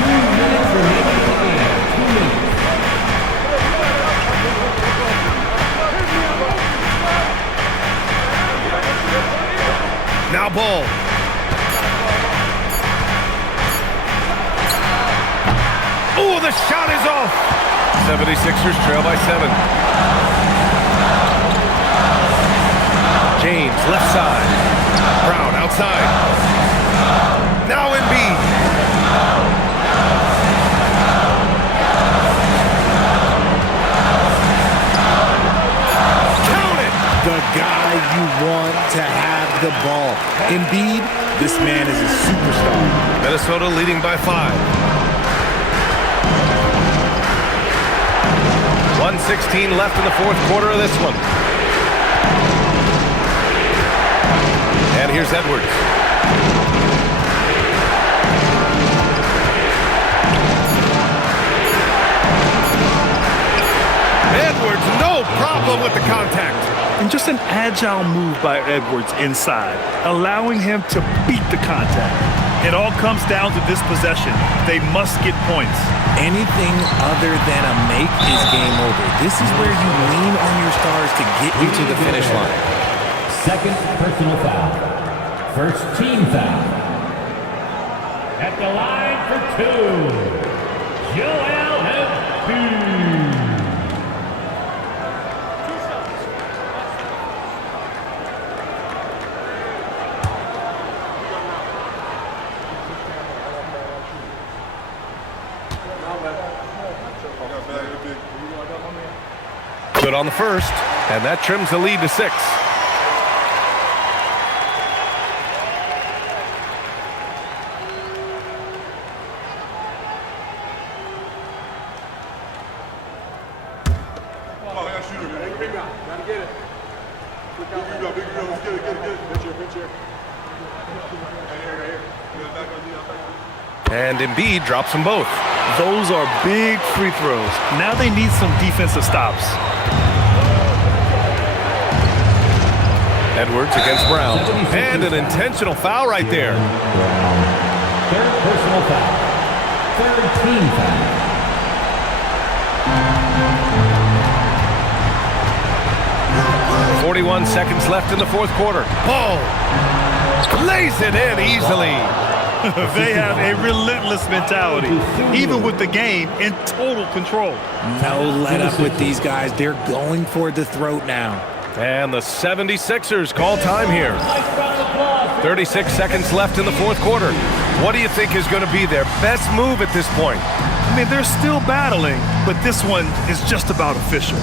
2 minutes remaining in the game. 2 minutes. Now Ball. Oh, the shot is off. 76ers trail by 7. James, left side. Brown, outside. Now Embiid. Count it. The guy you want to have the ball. Embiid, this man is a superstar. Minnesota leading by 5. 1:16 left in the fourth quarter of this one. And here's Edwards. Edwards, no problem with the contact. And just an agile move by Edwards inside, allowing him to beat the contact. It all comes down to this possession. They must get points. Anything other than a make is game over. This is where you lean on your stars to get you to the finish line. Second personal foul. First team foul. At the line for 2, Joel Embiid. Good on the first, and that trims the lead to 6. And Embiid drops them both. Those are big free throws. Now they need some defensive stops. Edwards against Brown. And an intentional foul right there. Third personal foul. Third team foul. .41 seconds left in the fourth quarter. Ball lays it in easily. They have a relentless mentality, even with the game in total control. No let up with these guys. They're going for the throat now. And the 76ers call time here. 36 seconds left in the fourth quarter. What do you think is going to be their best move at this point? I mean, they're still battling, but this one is just about official.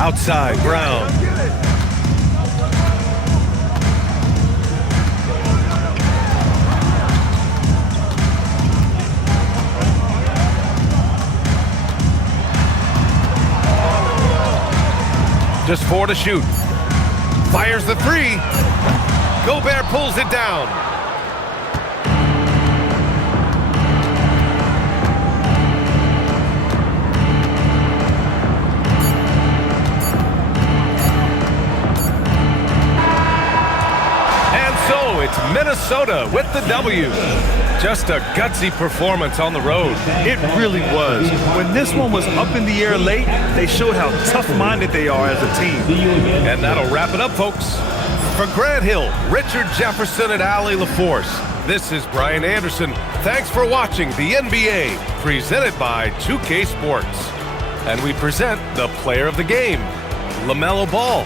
Outside, Brown. Just 4 to shoot. Fires the 3. Gobert pulls it down. It's Minnesota with the W. Just a gutsy performance on the road. It really was. When this one was up in the air late, they showed how tough-minded they are as a team. And that'll wrap it up, folks. For Grant Hill, Richard Jefferson, and Allie LaForce, this is Brian Anderson. Thanks for watching the NBA, presented by 2K Sports. And we present the player of the game, LaMelo Ball.